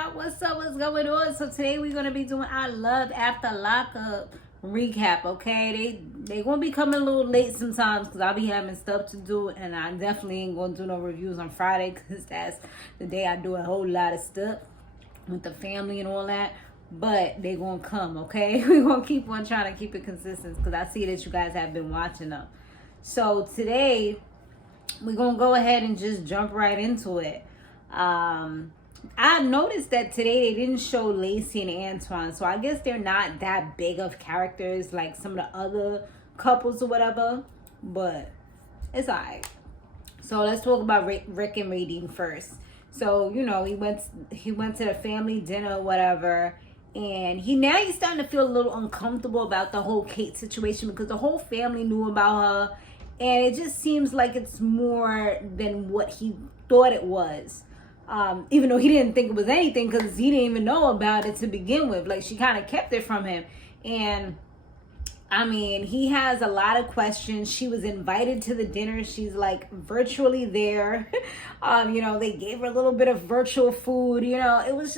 y'all? What's up? What's going on? So today we're gonna be doing our Love After Lockup recap. Okay, they gonna be coming a little late sometimes because I'll be having stuff to do, and I definitely ain't gonna do no reviews on Friday because that's the day I do a whole lot of stuff with the family and all that. But they gonna come. Okay, we're gonna keep on trying to keep it consistent because I see that you guys have been watching them. So today we're gonna go ahead and just jump right into it. I noticed that today they didn't show Lacey and Antoine, so I guess they're not that big of characters like some of the other couples or whatever, but it's alright. So let's talk about Rick and Reydean first. So you know he went to the family dinner or whatever, and he's starting to feel a little uncomfortable about the whole Kate situation because the whole family knew about her, and it just seems like it's more than what he thought it was. Even though he didn't think it was anything because he didn't even know about it to begin with. Like, she kind of kept it from him. And, I mean, he has a lot of questions. She was invited to the dinner. She's, like, virtually there. You know, they gave her a little bit of virtual food. You know, it was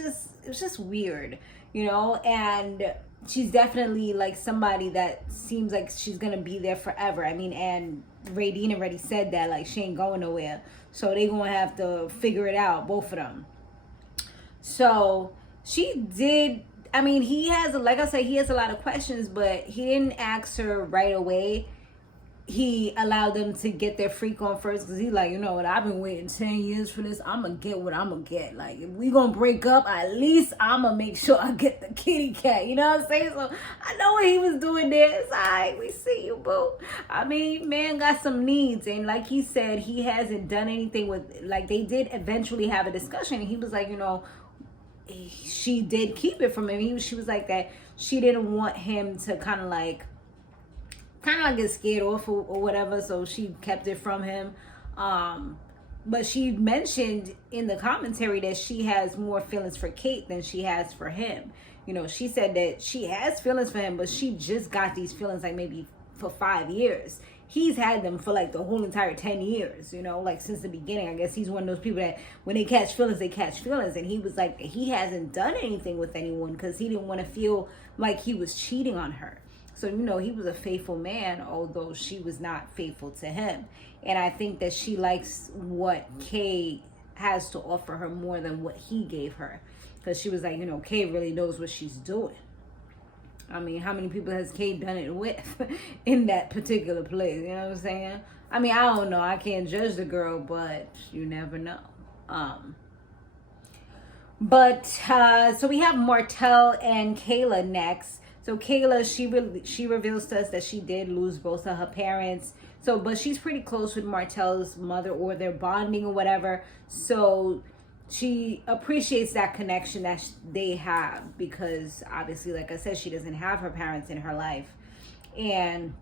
just weird, you know. And she's definitely, like, somebody that seems like she's going to be there forever. I mean, and Reydean already said that, like, she ain't going nowhere. So they gonna have to figure it out, both of them. So she did, I mean, he has, like I said, he has a lot of questions, but he didn't ask her right away. He allowed them to get their freak on first because he's like, you know what, I've been waiting 10 years for this. I'm going to get what I'm going to get. Like, if we going to break up, at least I'm going to make sure I get the kitty cat. You know what I'm saying? So I know what he was doing there. It's all right. We see you, boo. I mean, man got some needs. And like he said, he hasn't done anything with, like, they did eventually have a discussion. And he was like, you know, she did keep it from him. She was like that. She didn't want him to kind of like get scared off or whatever, so she kept it from him. But she mentioned in the commentary that she has more feelings for Kate than she has for him. You know, she said that she has feelings for him, but she just got these feelings like maybe for 5 years. He's had them for like the whole entire 10 years, you know, like since the beginning. I guess he's one of those people that when they catch feelings, they catch feelings. And he was like, he hasn't done anything with anyone because he didn't want to feel like he was cheating on her. So, you know, he was a faithful man, although she was not faithful to him. And I think that she likes what Kay has to offer her more than what he gave her. Because she was like, you know, Kay really knows what she's doing. I mean, how many people has Kay done it with in that particular place? You know what I'm saying? I mean, I don't know. I can't judge the girl, but you never know. So we have Martell and Kayla next. So Kayla, she reveals to us that she did lose both of her parents. So, but she's pretty close with Martell's mother, or they're bonding or whatever. So she appreciates that connection that they have because obviously, like I said, she doesn't have her parents in her life. And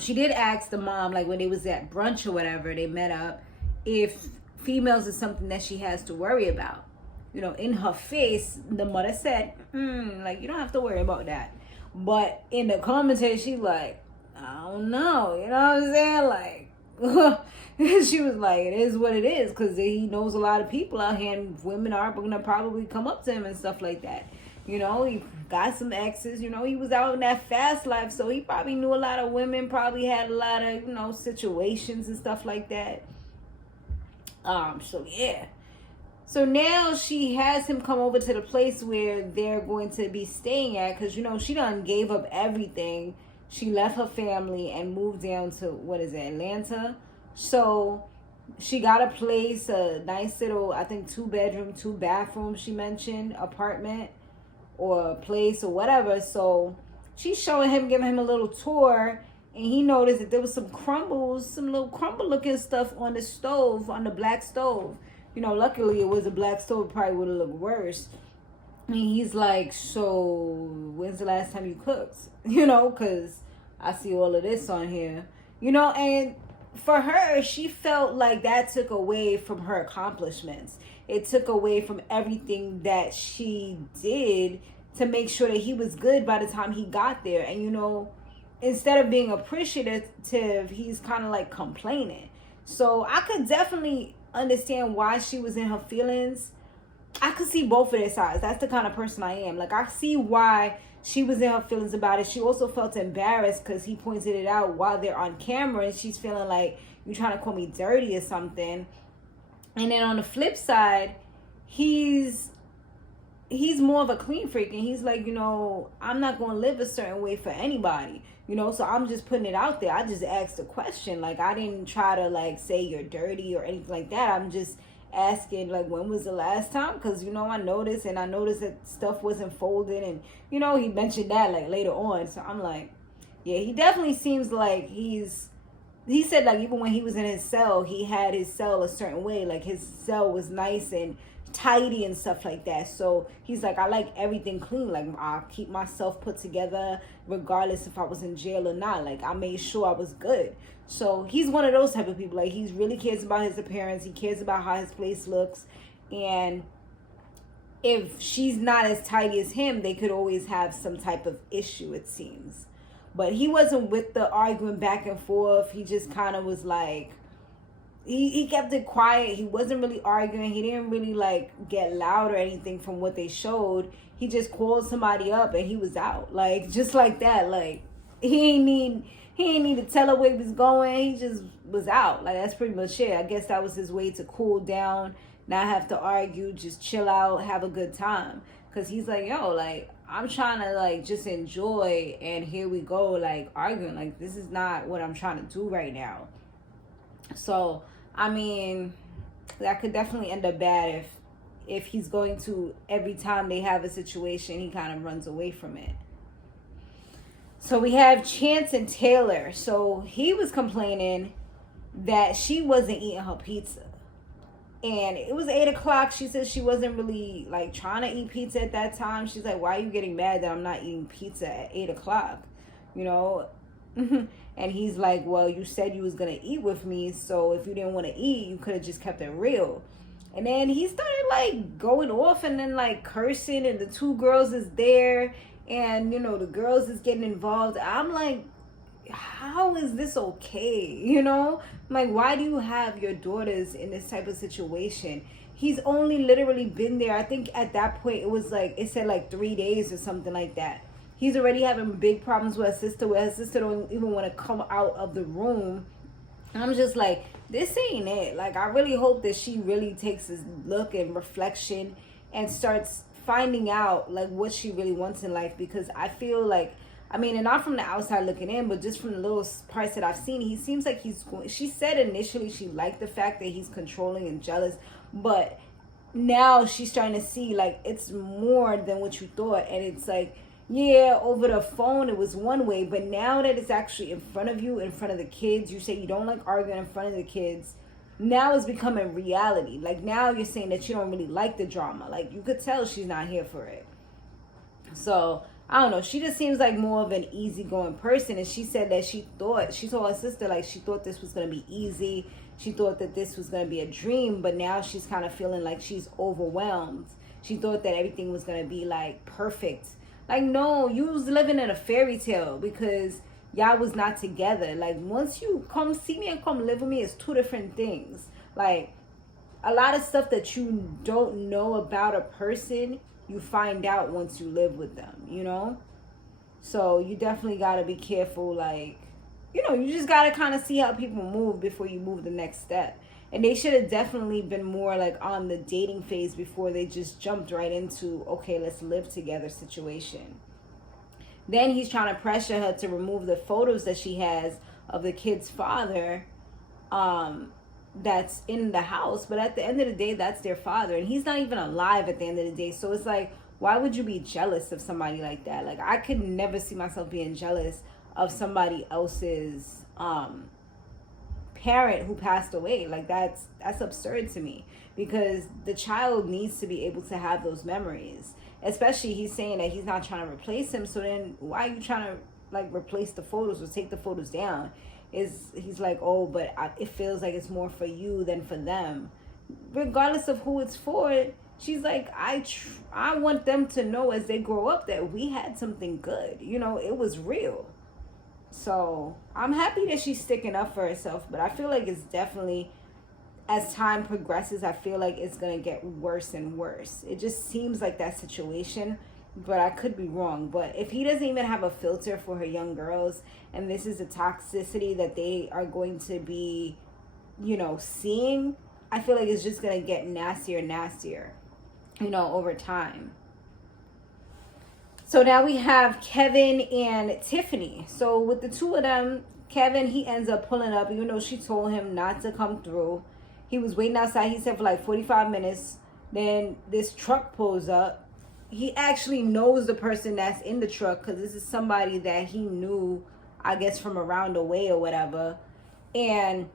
she did ask the mom, like when they was at brunch or whatever, they met up, if females is something that she has to worry about. You know, in her face, the mother said, like, you don't have to worry about that. But in the commentary, she like, I don't know. You know what I'm saying? Like, she was like, it is what it is. Because he knows a lot of people out here, and women are going to probably come up to him and stuff like that. You know, he got some exes. You know, he was out in that fast life. So he probably knew a lot of women, probably had a lot of, you know, situations and stuff like that. So, yeah. So now she has him come over to the place where they're going to be staying at because, you know, she done gave up everything. She left her family and moved down to, Atlanta. So she got a place, a nice little, I think 2-bedroom, 2-bathroom, she mentioned, apartment or a place or whatever. So she's showing him, giving him a little tour. And he noticed that there was some little crumble looking stuff on the stove, on the black stove. You know, luckily it was a black stove. Probably would have looked worse. And he's like, so when's the last time you cooked? You know, because I see all of this on here. You know, and for her, she felt like that took away from her accomplishments. It took away from everything that she did to make sure that he was good by the time he got there. And, you know, instead of being appreciative, he's kind of like complaining. So I could definitely understand why she was in her feelings I could see both of their sides. That's the kind of person I am. Like, I see why she was in her feelings about it. She also felt embarrassed because he pointed it out while they're on camera, and she's feeling like, you trying to call me dirty or something. And then on the flip side, he's more of a clean freak, and he's like, I'm not going to live a certain way for anybody, so I'm just putting it out there. I just asked a question. Like, I didn't try to, like, say you're dirty or anything like that. I'm just asking, like, when was the last time? Because, I noticed that stuff wasn't folded, and, he mentioned that, like, later on. So I'm like, yeah, he definitely seems like he said, like, even when he was in his cell, he had his cell a certain way. Like, his cell was nice and tidy and stuff like that. So he's like, I like everything clean. Like, I keep myself put together regardless if I was in jail or not. Like, I made sure I was good. So he's one of those type of people. Like, he really cares about his appearance. He cares about how his place looks. And if she's not as tidy as him, they could always have some type of issue, it seems. But he wasn't with the arguing back and forth. He just kind of was like, he kept it quiet. He wasn't really arguing. He didn't really, like, get loud or anything from what they showed. He just called somebody up and he was out. Like, just like that. Like, he ain't need to tell her where he was going. He just was out. Like, that's pretty much it. I guess that was his way to cool down, not have to argue, just chill out, have a good time. Because he's like, yo, like, I'm trying to, like, just enjoy, and here we go, like, arguing. Like, this is not what I'm trying to do right now. So, I mean, that could definitely end up bad if he's going to, every time they have a situation, he kind of runs away from it. So we have Chance and Taylor. So he was complaining that she wasn't eating her pizza. And it was 8 o'clock. She said she wasn't really, like, trying to eat pizza at that time. She's like, why are you getting mad that I'm not eating pizza at 8 o'clock? And he's like, well, you said you was going to eat with me. So if you didn't want to eat, you could have just kept it real. And then he started, like, going off and then, like, cursing. And the 2 girls is there. And, the girls is getting involved. I'm like, how is this okay? I'm like, why do you have your daughters in this type of situation? He's only literally been there. I think at that point it was like, it said like 3 days or something like that. He's already having big problems with his sister, where his sister don't even want to come out of the room. And I'm just like, this ain't it. Like, I really hope that she really takes this look and reflection and starts finding out, like, what she really wants in life. Because I feel like, I mean, and not from the outside looking in, but just from the little parts that I've seen, he seems like he's going. She said initially she liked the fact that he's controlling and jealous, but now she's starting to see, like, it's more than what you thought. And it's like, yeah, over the phone it was one way, but now that it's actually in front of you, in front of the kids, you say you don't like arguing in front of the kids. Now it's becoming reality. Like, now you're saying that you don't really like the drama. Like, you could tell she's not here for it. So I don't know. She just seems like more of an easygoing person. And she said that she told her sister, like, she thought this was going to be easy. She thought that this was going to be a dream. But now she's kind of feeling like she's overwhelmed. She thought that everything was going to be, like, perfect. Like, no, you was living in a fairy tale because y'all was not together. Like, once you come see me and come live with me, it's 2 different things. Like, a lot of stuff that you don't know about a person, you find out once you live with them, So you definitely got to be careful. Like, you just got to kind of see how people move before you move the next step. And they should have definitely been more, like, on the dating phase before they just jumped right into, okay, let's live together situation. Then he's trying to pressure her to remove the photos that she has of the kid's father that's in the house. But at the end of the day, that's their father. And he's not even alive at the end of the day. So it's like, why would you be jealous of somebody like that? Like, I could never see myself being jealous of somebody else's parent who passed away. Like, that's absurd to me, because the child needs to be able to have those memories. Especially, he's saying that he's not trying to replace him. So then why are you trying to, like, replace the photos or take the photos down? He's like, oh, but it feels like it's more for you than for them. Regardless of who it's for, she's like, I want them to know as they grow up that we had something good. It was real. So I'm happy that she's sticking up for herself, but I feel like it's definitely as time progresses, I feel like it's going to get worse and worse. It just seems like that situation, but I could be wrong. But if he doesn't even have a filter for her young girls, and this is the toxicity that they are going to be, you know, seeing, I feel like it's just going to get nastier and nastier, you know, over time. So now we have Kevin and Tiffany. So with the two of them, Kevin, he ends up pulling up, even though she told him not to come through. He was waiting outside, he said, for like 45 minutes. Then this truck pulls up. He actually knows the person that's in the truck, because this is somebody that he knew, I guess, from around the way or whatever. And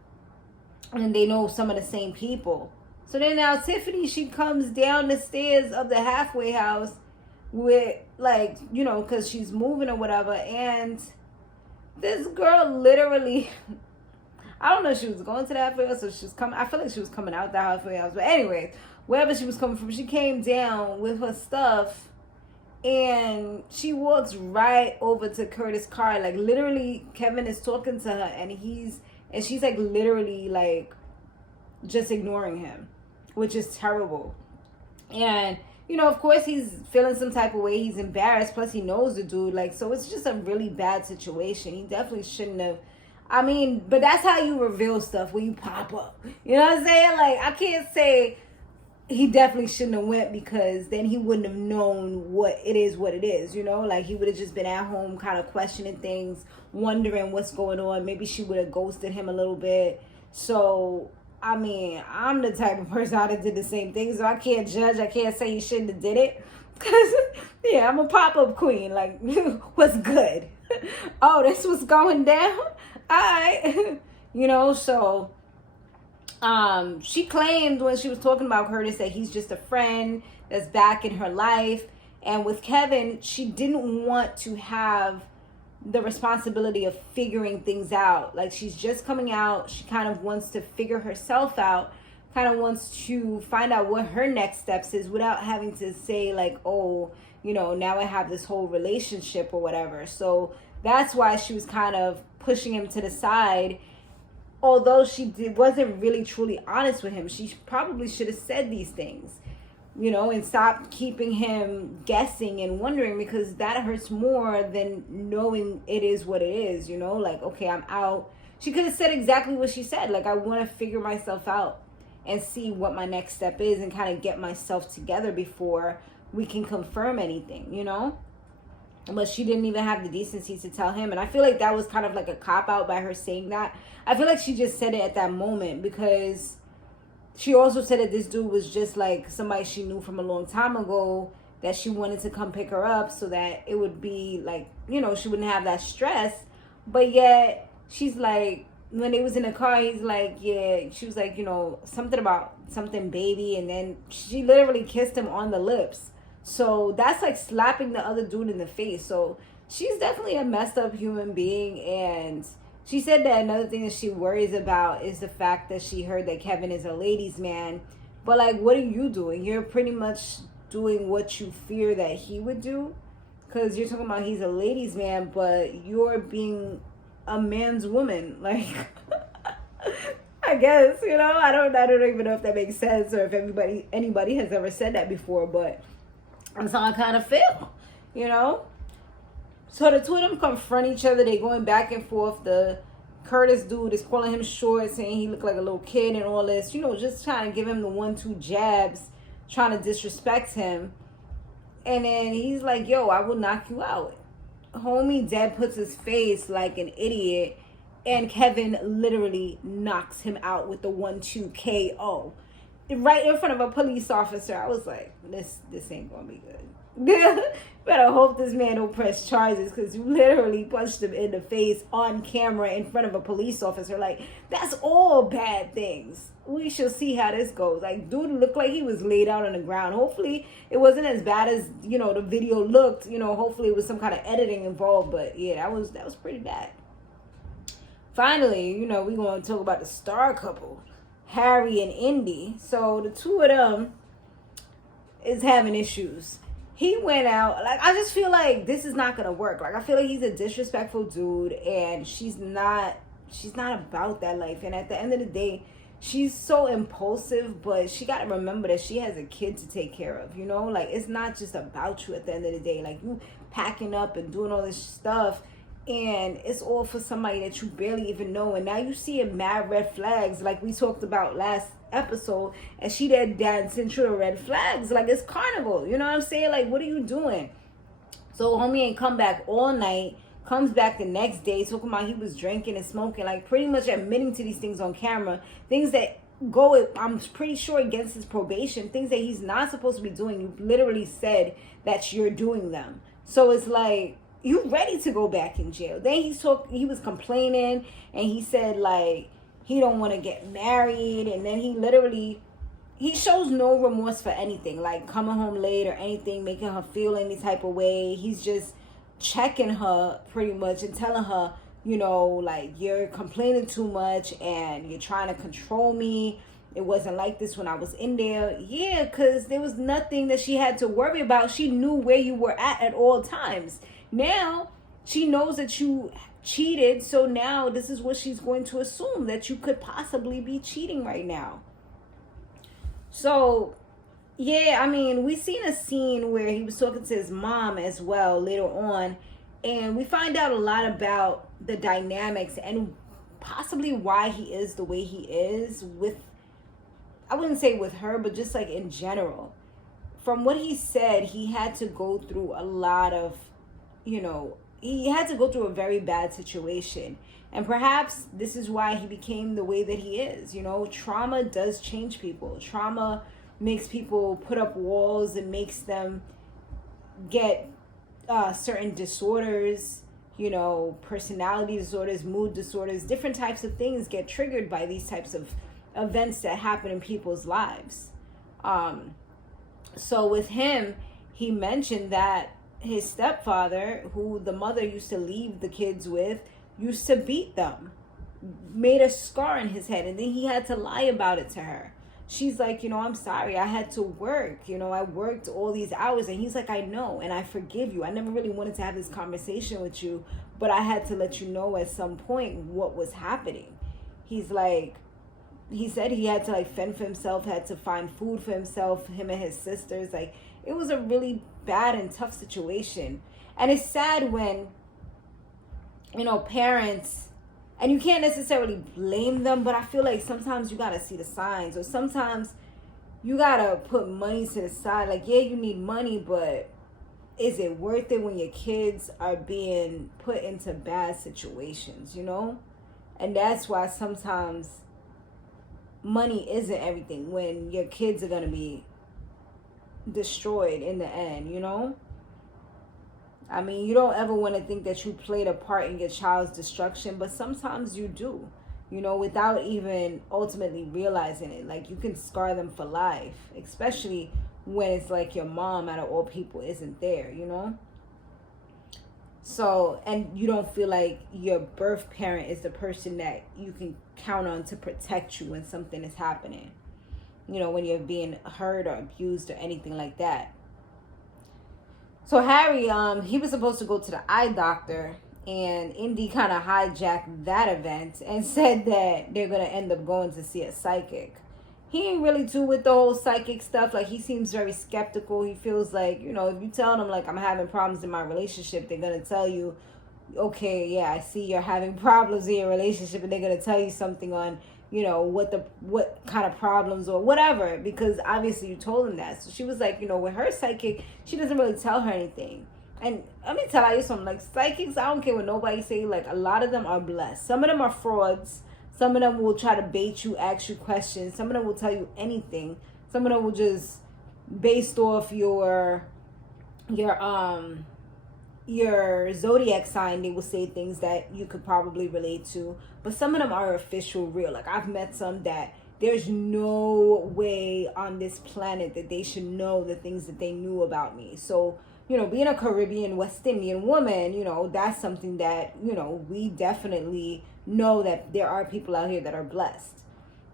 they know some of the same people. So then now Tiffany, she comes down the stairs of the halfway house with, like, you know, because she's moving or whatever. And this girl literally... I don't know if she was going to the halfway house or she was coming. I feel like she was coming out the halfway house. But anyways, wherever she was coming from, she came down with her stuff. And she walks right over to Curtis' car. Like, literally, Kevin is talking to her. And she's, like, literally, like, just ignoring him. Which is terrible. And, you know, of course, he's feeling some type of way. He's embarrassed. Plus, he knows the dude. Like, so it's just a really bad situation. He definitely shouldn't have... I mean, but that's how you reveal stuff, when you pop up. You know what I'm saying? Like, I can't say he definitely shouldn't have went, because then he wouldn't have known what it is, you know? Like, he would have just been at home kind of questioning things, wondering what's going on. Maybe she would have ghosted him a little bit. So, I mean, I'm the type of person that did the same thing, so I can't judge. I can't say he shouldn't have did it. Because, yeah, I'm a pop-up queen. Like, what's good? Oh, this was going down? Alright. You know, so she claimed when she was talking about Curtis that he's just a friend that's back in her life. And with Kevin, she didn't want to have the responsibility of figuring things out. Like, she's just coming out. She kind of wants to figure herself out. Kind of wants to find out what her next steps is without having to say, like, oh, you know, now I have this whole relationship or whatever. So that's why she was kind of pushing him to the side. Although wasn't really truly honest with him. She probably should have said these things, you know, and stopped keeping him guessing and wondering, because that hurts more than knowing it is what it is, you know? Like, okay, I'm out. She could have said exactly what she said. Like, I want to figure myself out and see what my next step is and kind of get myself together before we can confirm anything, you know? But she didn't even have the decency to tell him. And I feel like that was kind of like a cop-out by her saying that. I feel like she just said it at that moment, because she also said that this dude was just like somebody she knew from a long time ago, that she wanted to come pick her up so that it would be like, you know, she wouldn't have that stress. But yet she's like, when they was in the car, he's like, yeah, she was like, you know, something about something baby. And then she literally kissed him on the lips. So that's like slapping the other dude in the face. So she's definitely a messed up human being. And she said that another thing that she worries about is the fact that she heard that Kevin is a ladies' man. But like, what are you doing? You're pretty much doing what you fear that he would do. Because you're talking about he's a ladies' man, but you're being a man's woman. Like, I guess, you know, I don't even know if that makes sense, or if anybody has ever said that before, but that's how I kind of feel, you know? So the two of them confront each other. They going back and forth. The Curtis dude is calling him short, saying he looked like a little kid and all this, you know, just trying to give him the 1-2 jabs, trying to disrespect him. And then he's like, yo, I will knock you out. Homie dead puts his face like an idiot, and Kevin literally knocks him out with the 1-2 KO right in front of a police officer. I was like, this ain't gonna be good. Better hope this man don't press charges, because you literally punched him in the face on camera in front of a police officer. Like, that's all bad things. We shall see how this goes. Like, dude looked like he was laid out on the ground. Hopefully it wasn't as bad as, you know, the video looked. You know, hopefully it was some kind of editing involved. But yeah, that was pretty bad. Finally, you know, we're going to talk about the star couple, Harry and Indy. So the two of them is having issues. He went out, like, I just feel like this is not gonna work. Like, I feel like he's a disrespectful dude, and she's not about that life. And at the end of the day, she's so impulsive, but she got to remember that she has a kid to take care of, you know? Like, it's not just about you at the end of the day. Like, you packing up and doing all this stuff, and it's all for somebody that you barely even know. And now you see mad red flags, like we talked about last episode, and she that dancing through the red flags. Like, it's carnival, you know what I'm saying? Like, what are you doing? So homie ain't come back all night, comes back the next day talking about he was drinking and smoking, like pretty much admitting to these things on camera, things that go, I'm pretty sure, against his probation, things that he's not supposed to be doing. You literally said that you're doing them. So it's like, you ready to go back in jail. Then he was complaining, and he said like he don't want to get married, and then he shows no remorse for anything, like coming home late or anything, making her feel any type of way. He's just checking her pretty much and telling her, you know, like, you're complaining too much and you're trying to control me. It wasn't like this when I was in there. Yeah, because there was nothing that she had to worry about. She knew where you were at all times. Now she knows that you cheated, so now this is what she's going to assume, that you could possibly be cheating right now. So yeah, I mean, we seen a scene where he was talking to his mom as well later on, and we find out a lot about the dynamics and possibly why he is the way he is with, I wouldn't say with her, but just like in general. From what he said, he had to go through a lot of, you know, he had to go through a very bad situation. And perhaps this is why he became the way that he is. You know, trauma does change people. Trauma makes people put up walls and makes them get certain disorders, you know, personality disorders, mood disorders, different types of things get triggered by these types of events that happen in people's lives. So with him, he mentioned that his stepfather, who the mother used to leave the kids with, used to beat them, made a scar in his head, and then he had to lie about it to her. She's like, you know, I'm sorry, I had to work, you know, I worked all these hours. And he's like, I know, and I forgive you. I never really wanted to have this conversation with you, but I had to let you know at some point what was happening. He's like, he said he had to like fend for himself, had to find food for himself, him and his sisters. Like, it was a really bad and tough situation. And it's sad when, you know, parents, and you can't necessarily blame them, but I feel like sometimes you gotta see the signs, or sometimes you gotta put money to the side. Like, yeah, you need money, but is it worth it when your kids are being put into bad situations, you know? And that's why sometimes money isn't everything when your kids are gonna be destroyed in the end, you know? I mean, you don't ever want to think that you played a part in your child's destruction, but sometimes you do, you know, without even ultimately realizing it. Like, you can scar them for life, especially when it's like your mom, out of all people, isn't there, you know? So, and you don't feel like your birth parent is the person that you can count on to protect you when something is happening, you know, when you're being hurt or abused or anything like that. So Harry, he was supposed to go to the eye doctor, and Indy kind of hijacked that event and said that they're going to end up going to see a psychic. He ain't really too with the whole psychic stuff. Like, he seems very skeptical. He feels like, you know, if you tell them, like, I'm having problems in my relationship, they're going to tell you, okay, yeah, I see you're having problems in your relationship, and they're going to tell you something on, you know, what kind of problems or whatever, because obviously you told him that. So she was like, you know, with her psychic, she doesn't really tell her anything. And let me tell you something, like, psychics, I don't care what nobody say, like, a lot of them are blessed. Some of them are frauds. Some of them will try to bait you, ask you questions. Some of them will tell you anything. Some of them will just, based off your zodiac sign, they will say things that you could probably relate to. But some of them are official real. Like, I've met some that there's no way on this planet that they should know the things that they knew about me. So, you know, being a Caribbean West Indian woman, you know, that's something that, you know, we definitely know that there are people out here that are blessed.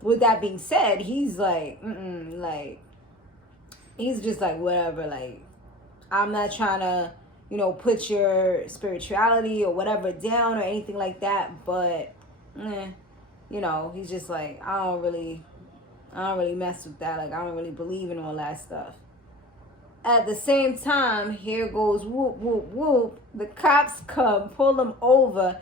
With that being said, he's like, like, he's just like, whatever, like, I'm not trying to, you know, put your spirituality or whatever down or anything like that, but you know, he's just like, I don't really mess with that. Like, I don't really believe in all that stuff. At the same time, here goes whoop, whoop, whoop. The cops come, pull him over.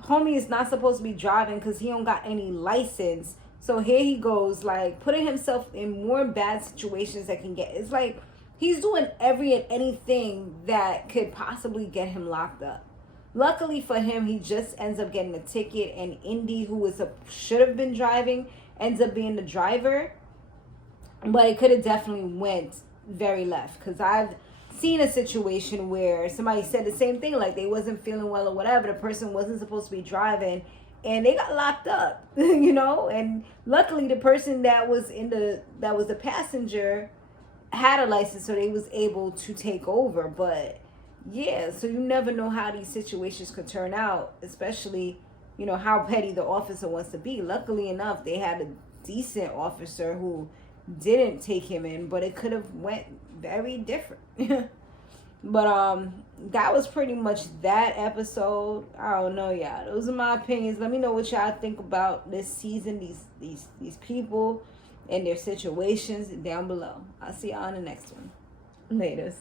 Homie is not supposed to be driving because he don't got any license. So here he goes, like, putting himself in more bad situations that can get. It's like he's doing every and anything that could possibly get him locked up. Luckily for him, he just ends up getting a ticket, and Indy, who should have been driving, ends up being the driver. But it could have definitely went very left, because I've seen a situation where somebody said the same thing, like they wasn't feeling well or whatever, the person wasn't supposed to be driving, and they got locked up. You know, and luckily the person that was the passenger had a license, so they was able to take over. But yeah, so you never know how these situations could turn out, especially, you know, how petty the officer wants to be. Luckily enough, they had a decent officer who didn't take him in, but it could have went very different. But that was pretty much that episode. I don't know, y'all. Those are my opinions. Let me know what y'all think about this season, these people and their situations down below. I'll see y'all on the next one. Later.